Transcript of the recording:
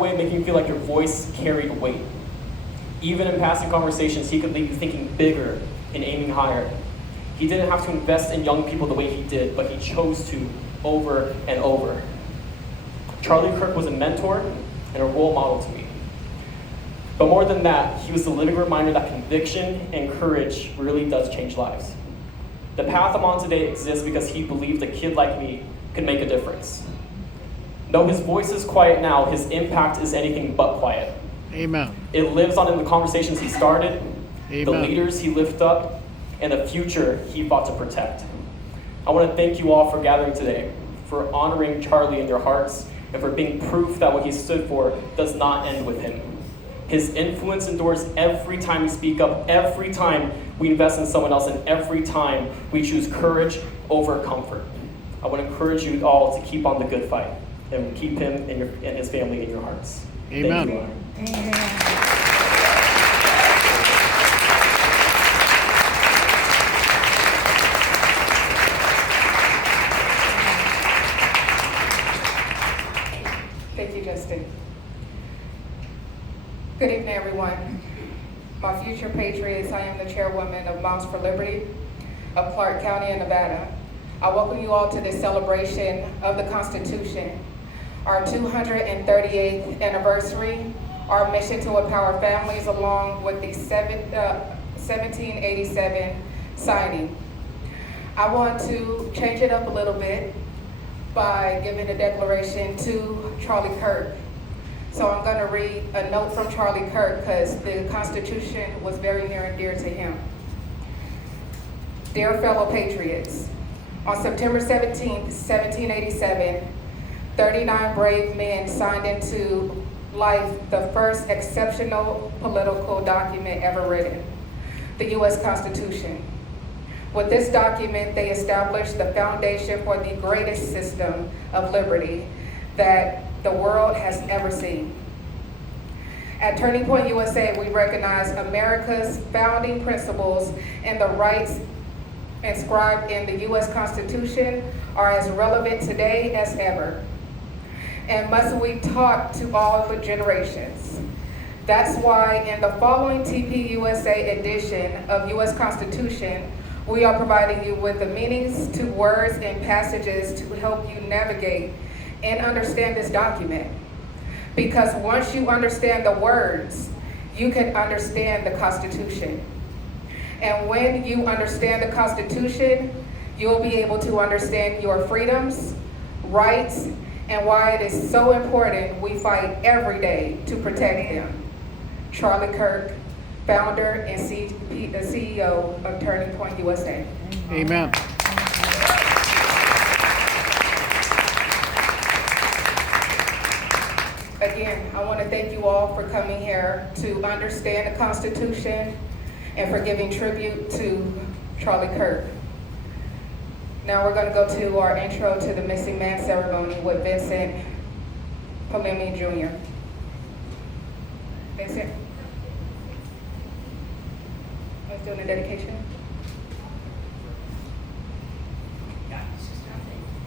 way, making you feel like your voice carried weight. Even in passing conversations, he could leave you thinking bigger and aiming higher. He didn't have to invest in young people the way he did, but he chose to over and over. Charlie Kirk was a mentor and a role model to me. But more than that, he was the living reminder that conviction and courage really does change lives. The path I'm on today exists because he believed a kid like me could make a difference. Though his voice is quiet now, his impact is anything but quiet. Amen. It lives on in the conversations he started, Amen. the leaders he lifted up, and the future he fought to protect. I want to thank you all for gathering today, for honoring Charlie in your hearts, and for being proof that what he stood for does not end with him. His influence endures every time we speak up, every time we invest in someone else, and every time we choose courage over comfort. I want to encourage you all to keep on the good fight and keep him and his family in your hearts. Amen. Thank you. Amen. Thank you, Justin. Good evening, everyone. My future patriots, I am the chairwoman of Moms for Liberty of Clark County in Nevada. I welcome you all to this celebration of the Constitution, our 238th anniversary, our mission to empower families along with the 1787 signing. I want to change it up a little bit by giving a declaration to Charlie Kirk. So I'm going to read a note from Charlie Kirk because the Constitution was very near and dear to him. Dear fellow patriots, on September 17th, 1787, 39 brave men signed into life the first exceptional political document ever written, the U.S. Constitution. With this document, they established the foundation for the greatest system of liberty that the world has ever seen. At Turning Point USA, we recognize America's founding principles and the rights inscribed in the U.S. Constitution are as relevant today as ever, and must be taught to all the generations. That's why in the following TPUSA edition of U.S. Constitution, we are providing you with the meanings to words and passages to help you navigate and understand this document. Because once you understand the words, you can understand the Constitution. And when you understand the Constitution, you'll be able to understand your freedoms, rights, and why it is so important we fight every day to protect them. Charlie Kirk, founder and CEO of Turning Point USA. Amen. Again, I want to thank you all for coming here to understand the Constitution and for giving tribute to Charlie Kirk. Now we're going to go to our intro to the Missing Man ceremony with Vincent Palemi Jr. Vincent? Let's do a dedication.